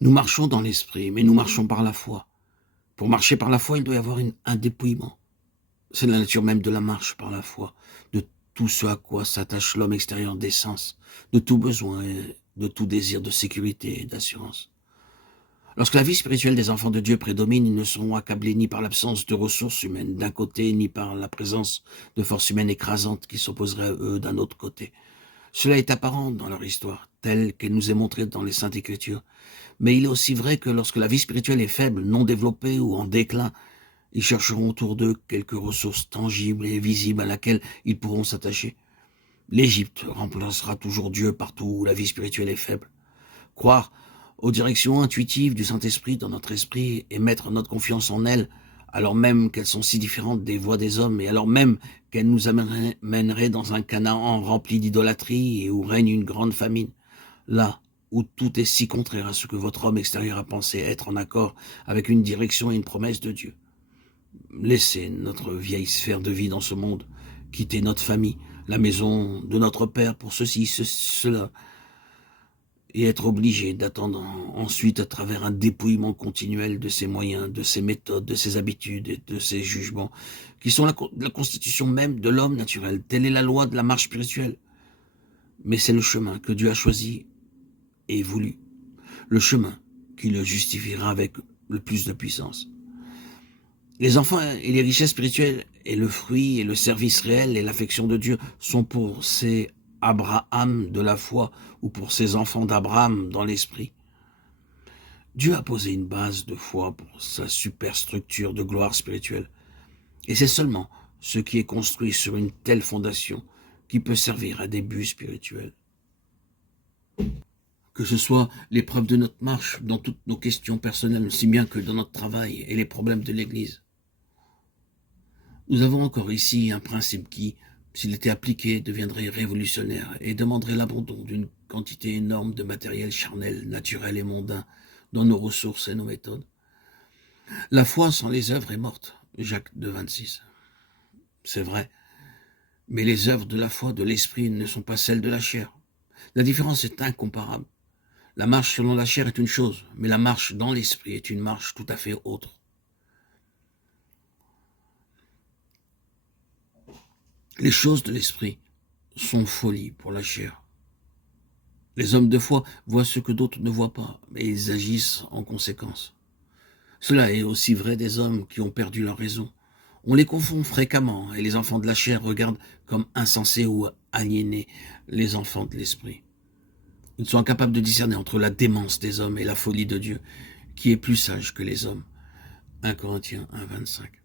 Nous marchons dans l'esprit, mais nous marchons par la foi. Pour marcher par la foi, il doit y avoir un dépouillement. C'est la nature même de la marche par la foi, de tout ce à quoi s'attache l'homme extérieur des sens, de tout besoin et de tout désir de sécurité et d'assurance. Lorsque la vie spirituelle des enfants de Dieu prédomine, ils ne seront accablés ni par l'absence de ressources humaines d'un côté, ni par la présence de forces humaines écrasantes qui s'opposeraient à eux d'un autre côté. Cela est apparent dans leur histoire, telle qu'elle nous est montrée dans les Saintes Écritures. Mais il est aussi vrai que lorsque la vie spirituelle est faible, non développée ou en déclin, ils chercheront autour d'eux quelques ressources tangibles et visibles à laquelle ils pourront s'attacher. L'Égypte remplacera toujours Dieu partout où la vie spirituelle est faible. Croire aux directions intuitives du Saint-Esprit dans notre esprit et mettre notre confiance en elles, alors même qu'elles sont si différentes des voies des hommes et alors même qu'elles nous amèneraient dans un Canaan rempli d'idolâtrie et où règne une grande famine, là où tout est si contraire à ce que votre homme extérieur a pensé être en accord avec une direction et une promesse de Dieu. Laissez notre vieille sphère de vie dans ce monde, quitter notre famille, la maison de notre père pour ceci, cela, et être obligé d'attendre ensuite à travers un dépouillement continuel de ses moyens, de ses méthodes, de ses habitudes et de ses jugements, qui sont la constitution même de l'homme naturel. Telle est la loi de la marche spirituelle. Mais c'est le chemin que Dieu a choisi et voulu, le chemin qui le justifiera avec le plus de puissance. Les enfants et les richesses spirituelles et le fruit et le service réel et l'affection de Dieu sont pour ces Abraham de la foi ou pour ces enfants d'Abraham dans l'esprit. Dieu a posé une base de foi pour sa superstructure de gloire spirituelle. Et c'est seulement ce qui est construit sur une telle fondation qui peut servir à des buts spirituels. Que ce soit l'épreuve de notre marche dans toutes nos questions personnelles, aussi bien que dans notre travail et les problèmes de l'Église. Nous avons encore ici un principe qui, s'il était appliqué, deviendrait révolutionnaire et demanderait l'abandon d'une quantité énorme de matériel charnel, naturel et mondain dans nos ressources et nos méthodes. La foi sans les œuvres est morte, Jacques 2,26. C'est vrai, mais les œuvres de la foi de l'esprit ne sont pas celles de la chair. La différence est incomparable. La marche selon la chair est une chose, mais la marche dans l'esprit est une marche tout à fait autre. Les choses de l'esprit sont folie pour la chair. Les hommes de foi voient ce que d'autres ne voient pas, mais ils agissent en conséquence. Cela est aussi vrai des hommes qui ont perdu leur raison. On les confond fréquemment, et les enfants de la chair regardent comme insensés ou aliénés les enfants de l'esprit. Ils sont incapables de discerner entre la démence des hommes et la folie de Dieu, qui est plus sage que les hommes. 1 Corinthiens 1, 25.